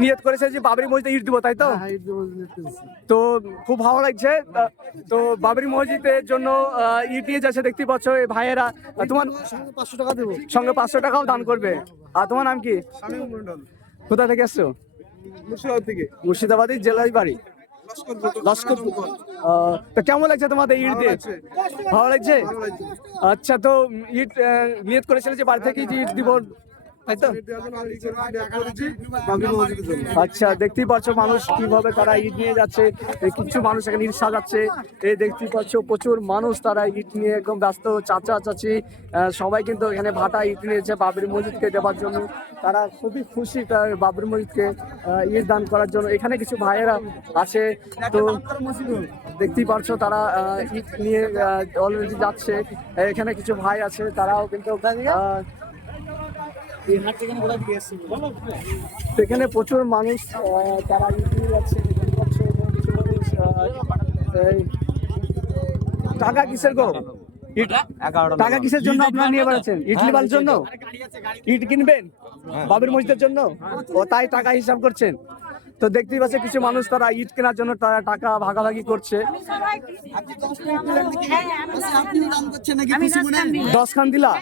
নিয়ত করেছে যে বাবরি মসজিদে ইট দিব তাই তো? হ্যাঁ, ঈদ। তো খুব ভালো লাগছে। তো বাবরি মসজিদের জন্য ইট নিয়ে যাচ্ছে দেখতে পাচ্ছ এই ভাইয়েরা। তোমার সঙ্গে পাঁচশো টাকা দেবো। সঙ্গে পাঁচশো টাকাও দান করবে। আর তোমার নাম কি? কোথা থেকে এসছো? মুর্শিদাবাদ থেকে। মুর্শিদাবাদের জেলায় বাড়ি? লস্কর তো কেমন লাগছে তোমাদের ঈদ দিয়ে ভালো লাগছে? আচ্ছা তো ঈদ নিয়ত করেছিলে যে বাড়ি থেকে ঈদ দিব। আচ্ছা দেখতেই পাচ্ছ মানুষ কীভাবে তারা ঈদ নিয়ে যাচ্ছে কিছু মানুষ এখানে ঈদ সাজাচ্ছে। এই দেখতেই পাচ্ছ প্রচুর মানুষ তারা ঈদ নিয়ে একদম ব্যস্ত চাচা চাচি সবাই কিন্তু এখানে ভাটা ঈদ নিয়েছে বাবরি মসজিদকে দেওয়ার জন্য। তারা খুবই খুশি তার বাবরি মসজিদকে ঈদ দান করার জন্য। এখানে কিছু ভাইয়েরা আছে তো দেখতেই পারছ তারা আহ, ঈদ নিয়ে অলরেডি যাচ্ছে। এখানে কিছু ভাই আছে তারাও কিন্তু সেখানে প্রচুর মানুষ তারা টাকা কিসের গো? টাকা কিসের জন্য আপনারা নিয়ে বেড়াচ্ছেন? ইডলি বাল জন্য? ইট কিনবেন? বাবির মসজিদের জন্য? ও তাই টাকা হিসাব করছেন? তো দেখতেই পাচ্ছে কিছু মানুষ তারা ইট কেনার জন্য তারা টাকা ভাগাভাগি করছে। দশ খান দিলা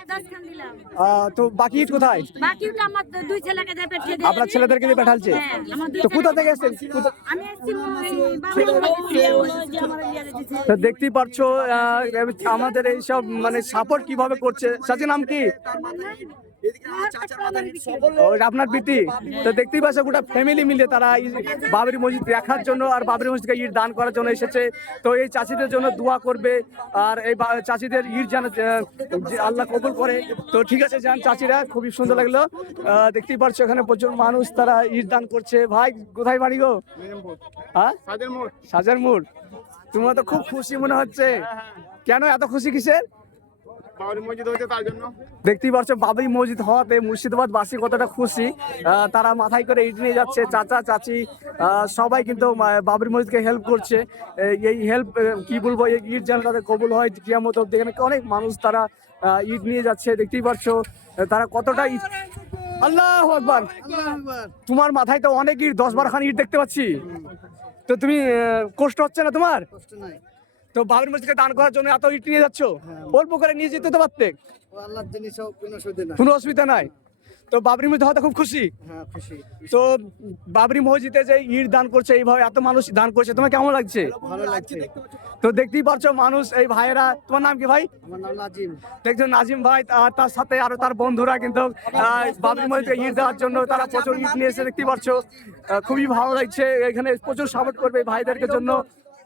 তো বাকি ইট কোথায়। আপনার ছেলেদেরকে দিয়ে পাঠালছে? তো কোথা থেকে এসেছেন। তো দেখতেই পারছ আমাদের এইসব মানে সাপোর্ট কীভাবে করছে? চাচির নাম কি? আপনার প্রীতি। তো দেখতেই পাচ্ছ গোটা ফ্যামিলি মিলে তারা বাবরি মসজিদ দেখার জন্য আর বাবরি মসজিদকে ইট দান করার জন্য এসেছে। তো এই চাষিদের জন্য দোয়া করবে আর এই চাষিদের ইট যেন আল্লাহ কবুল করে। তো ঠিক আছে যান চাষিরা খুবই সুন্দর লাগল। আহ, দেখতেই পারছ এখানে প্রচুর মানুষ তারা ইট দান করছে। ভাই কোথায় বাড়ি গো? হ্যাঁ? সাজার মোড় তোমরা তো খুব খুশি মনে হচ্ছে। কেন এত খুশি কিসের? দেখতেই পাচ্ছ বাবরি মসজিদ হওয়াতে মুর্শিদাবাদ বাসী কতটা খুশি। তারা মাথায় করে ইট নিয়ে যাচ্ছে চাচা চাচি সবাই কিন্তু বাবরি মসজিদকে হেল্প করছে। এই- হেল্প কি বলব এই ইট যেন তাদের কবুল হয় কিয়ামত অব্দি এখানে অনেক মানুষ তারা ইট নিয়ে যাচ্ছে দেখতেই পাচ্ছ আহ, তারা কতটা ইট আল্লাহ আকবার। তোমার মাথায় তো অনেক ইট দশ বারো খান ইট দেখতে পাচ্ছি। তো তুমি কষ্ট হচ্ছে না তোমার? কষ্ট নাই। তো বাবরি মসজিদকে দান করার জন্য এত ইট নিয়ে যাচ্ছ? অল্প করে নিয়ে যেতে তো পারতে। আল্লাহর জিনিস কোনো অসুবিধা নাই। তো বাবরি মসজিদ হওয়াতে খুব খুশি? হ্যাঁ তো বাবরি মসজিদে যে ইট দান করছে এইভাবে এত মানুষ দান করছে তোমার কেমন লাগছে? তো দেখতেই পারছ মানুষ এই ভাইয়েরা তোমার নাম কি ভাই? দেখছ নাজিম ভাই আর তার সাথে আরও তার বন্ধুরা কিন্তু বাবরি মসজিদে ইট দেওয়ার জন্য তারা প্রচুর ইট নিয়ে এসে দেখতেই পারছ। খুবই ভালো লাগছে এখানে প্রচুর সাপোর্ট করবে ভাইদেরকে জন্য।